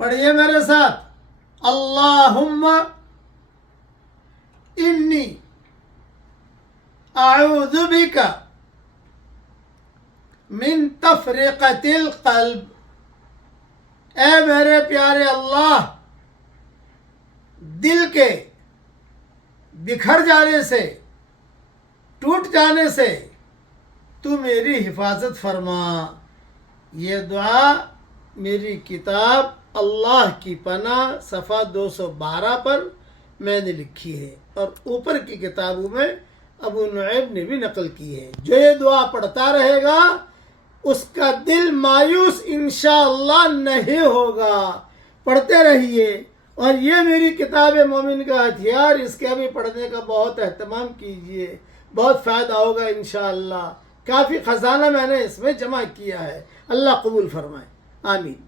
पढ़िए मेरे साथ, अल्लाहुम्मा इन्नी अऊज़ु बिका मिन तफरीक़तिल क़ल्ब। ए मेरे प्यारे अल्लाह, दिल के बिखर जाने से, टूट जाने से तू मेरी हिफाजत फरमा। ये दुआ मेरी किताब अल्लाह की पनाह सफ़ा 212 पर मैंने लिखी है और ऊपर की किताबों में अबू नुऐम ने भी नकल की है। जो ये दुआ पढ़ता रहेगा उसका दिल मायूस इंशाअल्लाह नहीं होगा। पढ़ते रहिए और ये मेरी किताब मोमिन का हथियार, इसके भी पढ़ने का बहुत एहतमाम कीजिए, बहुत फ़ायदा होगा इंशाअल्लाह। काफ़ी ख़जाना मैंने इसमें जमा किया है। अल्लाह कबूल फरमाए, आमीन।